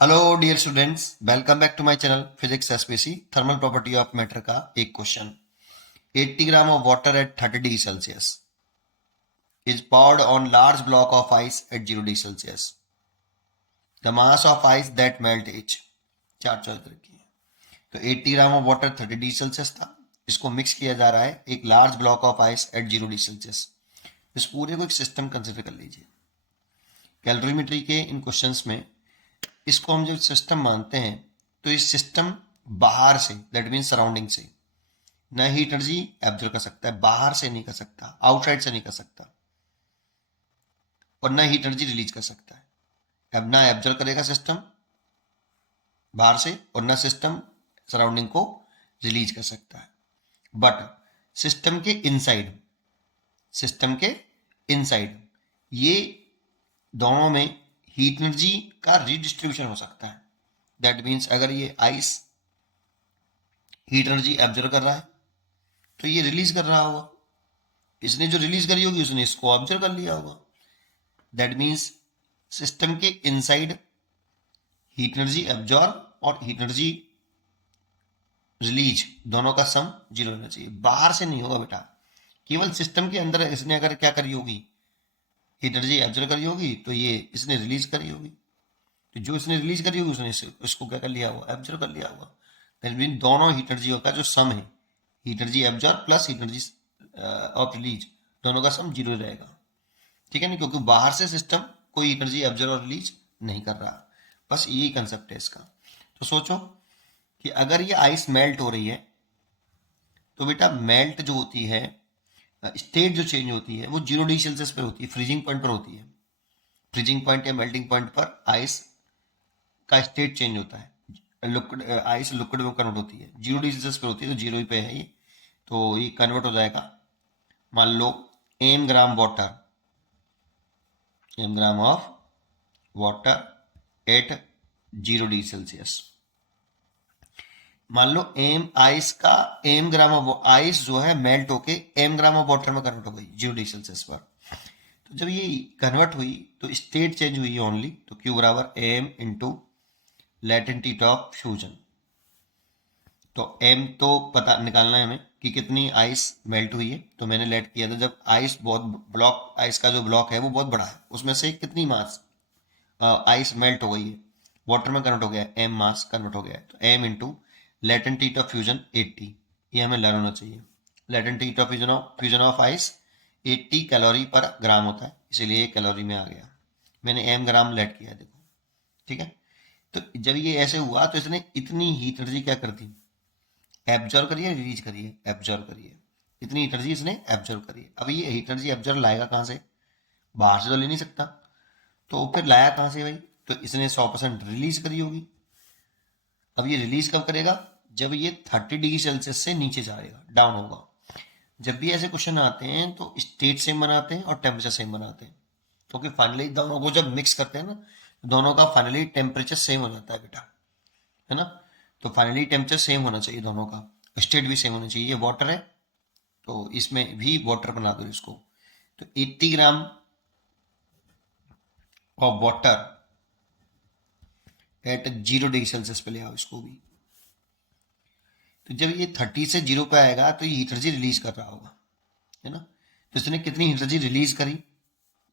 Hello dear students, welcome back to my channel physics SPC. Thermal property of matter का एक question. 80 gram of water at 30 degree Celsius is poured on large block of ice at 0 degree Celsius. The mass of ice that melt is. चार choice रखी है। तो 80 gram of water 30 degree Celsius था, इसको mix किया जा रहा है एक large block of ice at 0 degree Celsius. इस पूरे को एक सिस्टम कंसिडर कर लीजिए। कैलोरीमेट्री के इन क्वेश्चंस में इसको हम जब सिस्टम मानते हैं तो इस सिस्टम बाहर से, दैट मीन सराउंडिंग से, न हीट एनर्जी एब्जॉर्ब कर सकता है, बाहर से नहीं कर सकता, आउटसाइड से नहीं कर सकता, और न हीट एनर्जी रिलीज कर सकता है। अब ना एब्जॉर्ब करेगा सिस्टम बाहर से, और न सिस्टम सराउंडिंग को रिलीज कर सकता है। बट सिस्टम के इनसाइड, सिस्टम के इनसाइड ये दोनों में हीट एनर्जी का रिडिस्ट्रीब्यूशन हो सकता है। दैट मीन्स अगर ये आइस हीट एनर्जी एब्जॉर्ब कर रहा है तो ये रिलीज कर रहा होगा, इसने जो रिलीज करी होगी उसने इसको ऑब्जर्व कर लिया होगा। दैट मीन्स सिस्टम के इनसाइड हीट एनर्जी एब्जॉर्ब और हीट एनर्जी रिलीज दोनों का सम जीरो होना चाहिए, बाहर से नहीं होगा बेटा। केवल सिस्टम के अंदर इसने अगर क्या करी होगी, हीट एनर्जी एब्जॉर्ब करी होगी, तो ये इसने रिलीज करी होगी, तो जो इसने रिलीज करी होगी उसने इसको क्या कर लिया होगा, एब्जॉर्ब कर लिया होगा। दैट मीन दोनों हीट एनर्जी का जो सम है, heat energy absorb plus heat energy of release, दोनों का सम जीरो रहेगा। ठीक है ना, क्योंकि बाहर से सिस्टम कोई एनर्जी एब्जॉर्ब और रिलीज नहीं कर रहा। बस यही कंसेप्ट है इसका। तो सोचो कि अगर ये आइस मेल्ट हो रही है तो बेटा मेल्ट जो होती है, स्टेट जो चेंज होती है वो 0 डिग्री सेल्सियस पर होती है, फ्रीजिंग पॉइंट पर होती है। फ्रीजिंग पॉइंट या मेल्टिंग पॉइंट पर आइस का स्टेट चेंज होता है। लिक्विड आइस लिक्विड में कन्वर्ट होती है, 0 डिग्री सेल्सियस पर होती है, तो जीरो ही पे है ये, तो ये कन्वर्ट हो जाएगा। मान लो M gram water, M gram of water at 0 degree Celsius. मान लो एम आइस का एम ग्राम ऑफ आइस जो है मेल्ट होके एम ग्राम ऑफ वाटर में कन्वर्ट हो गई 0 डिग्री सेल्सियस पर। तो जब ये कन्वर्ट हुई तो स्टेट चेंज हुई है ओनली, तो क्यू बराबर m into latent heat of fusion. तो एम तो पता निकालना है हमें कि कितनी आइस मेल्ट हुई है। तो मैंने लेट किया था जब आइस बहुत ब्लॉक, आइस का जो ब्लॉक है वो बहुत बड़ा है, उसमें से कितनी मास आइस मेल्ट हो गई है, वाटर में कन्वर्ट हो गया है, एम मास कन्वर्ट हो गया है। तो m into latent heat of fusion 80, ये हमें लर्न होना चाहिए। Latent heat of fusion of ice 80 calorie per gram होता है, इसीलिए कैलोरी में आ गया। मैंने एम ग्राम लेट किया है, देखो। ठीक है, तो जब ये ऐसे हुआ तो इसने इतनी हीट एनर्जी क्या कर दी, एब्जॉर्व करिए, रिलीज करिए, एब्जॉर्व करिए, इतनी हीट एनर्जी इसने एब्जॉर्व करिए। अब ये हीट एनर्जी एब्जॉर्व लाएगा कहाँ से, बाहर से तो ले नहीं सकता, तो फिर लाया कहाँ से भाई, तो इसने 100% रिलीज करी होगी। अब ये रिलीज कब करेगा, जब ये 30 डिग्री सेल्सियस से नीचे जाएगा, डाउन होगा। जब भी ऐसे क्वेश्चन आते हैं तो स्टेट सेम बनाते हैं और टेम्परेचर सेम बनाते हैं, क्योंकि फाइनली दोनों को जब मिक्स करते हैं ना, दोनों का फाइनली टेम्परेचर सेम हो जाता है बेटा, है ना। तो फाइनली टेम्परेचर सेम होना चाहिए दोनों का, स्टेट भी सेम होना चाहिए। ये वाटर है तो इसमें भी वाटर बना दो इसको। तो 80 gram of water at 0 degree Celsius पे ले आओ इसको भी। तो जब ये 30 से 0 पे आएगा तो ये हीट एनर्जी रिलीज कर रहा होगा, है ना। तो इसने कितनी हीट एनर्जी रिलीज करी,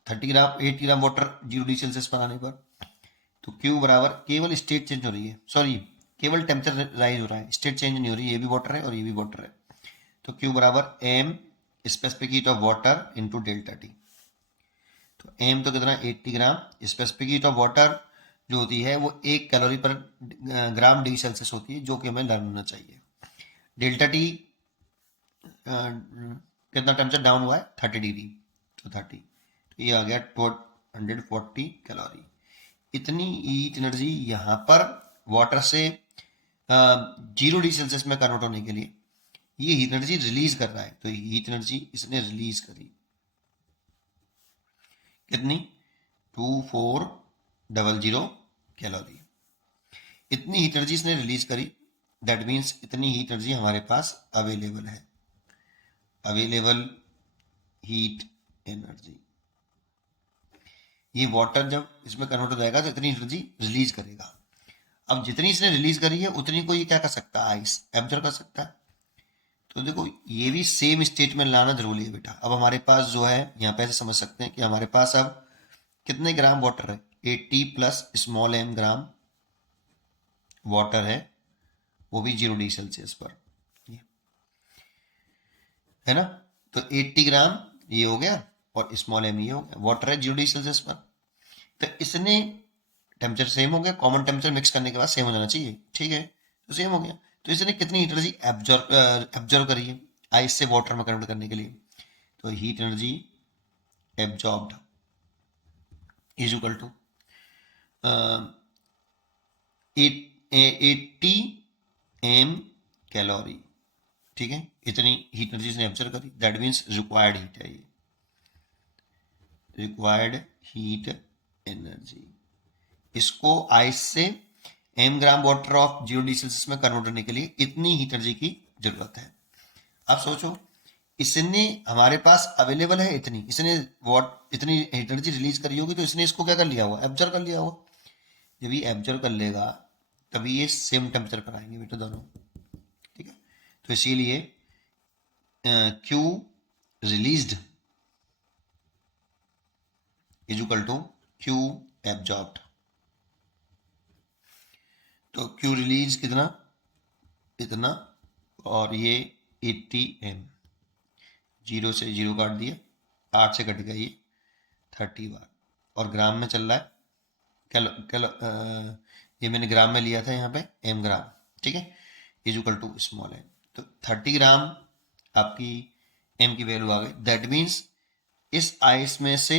30 ग्राम 80 ग्राम वाटर 0 डिग्री सेल्सियस पर आने पर। तो क्यू बराबर, केवल स्टेट चेंज हो रही है, सॉरी केवल टेम्परेचर राइज हो रहा है, स्टेट चेंज नहीं हो रही, ये भी वाटर है और ये भी वाटर है। तो क्यू बराबर m specific heat of water into delta T. तो एम तो कितना, 80 gram, specific heat of water जो होती है वो 1 calorie per gram degree Celsius होती है, जो कि हमें लर्न होना चाहिए। डेल्टा टी कितना टेम्परेचर डाउन हुआ है, 30 डिग्री, तो 30, तो ये आ गया 140 कैलोरी। इतनी हीट एनर्जी यहाँ पर वाटर से 0 डिग्री सेल्सियस में कन्वर्ट होने के लिए ये हीट एनर्जी रिलीज कर रहा है। तो हीट एनर्जी इसने रिलीज करी कितनी, 2400 कैलोरी। इतनी हीट एनर्जी इसने रिलीज करी, दैट मीन्स इतनी हीट एनर्जी हमारे पास अवेलेबल है, अवेलेबल हीट एनर्जी। ये वाटर जब इसमें कन्वर्ट हो जाएगा तो इतनी एनर्जी रिलीज करेगा। अब जितनी इसने रिलीज करी है उतनी को ये क्या कर सकता है, आइस एब्जॉर्ब कर सकता है। तो देखो ये भी सेम स्टेट में लाना जरूरी है बेटा। अब हमारे पास जो है यहाँ पे ऐसे समझ सकते हैं कि हमारे पास अब कितने ग्राम वाटर है, 80 plus small m gram water है, वो भी 0 डिग्री सेल्सियस पर, ये है ना। तो 80 ग्राम ये हो गया और स्मॉल m ये हो गया, वाटर है 0 डिग्री सेल्सियस पर। तो इसने टेम्परेचर सेम हो गया, कॉमन टेम्परेचर मिक्स करने के बाद सेम हो जाना चाहिए, ठीक है, तो सेम हो गया। तो इसने कितनी एनर्जी एब्जॉर्ब करी है आइस से वाटर में कन्वर्ट करने के लिए, तो heat energy absorbed is equal to 80 m calorie, ठीक है, इतनी हीट एनर्जी इसने एब्जॉर्ब करी, दैट मीन्स रिक्वायर्ड हीट है ये, रिक्वायर्ड हीट एनर्जी। इसको आइस से m gram water of 0 degree Celsius में कन्वर्ट करने के लिए इतनी हीट एनर्जी की जरूरत है। अब सोचो इसने हमारे पास अवेलेबल है इतनी, इसने वॉट इतनी हीट एनर्जी रिलीज करी होगी, तो इसने इसको क्या कर लिया हुआ, एब्जॉर्ब कर लिया हुआ। जब ये एब्जॉर्ब कर लेगा तभी ये सेम टेम्परेचर पर आएंगे बेटा दोनों, ठीक है। तो इसीलिए Q released is equal to Q absorbed. तो Q रिलीज कितना, इतना, और ये 80 m, 0 से 0 काट दिया, 8 से कट गया ये 30 बार, और ग्राम में चल रहा है, ये मैंने ग्राम में लिया था यहाँ पे m ग्राम, ठीक है, is equal to small m। तो 30 ग्राम आपकी m की वैल्यू आ गई, दैट मीन्स इस आइस में से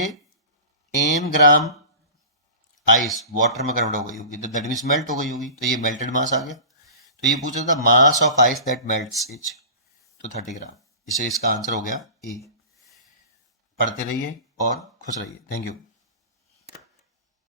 m ग्राम आइस वाटर में कन्वर्ट हो गई होगी, तो दैट मीन्स मेल्ट हो गई होगी, तो ये मेल्टेड मास आ गया। तो ये पूछा था मास of ice that melts is, तो 30 ग्राम, इससे इसका आंसर हो गया ए। पढ़ते रहिए और खुश रहिए, थैंक यू।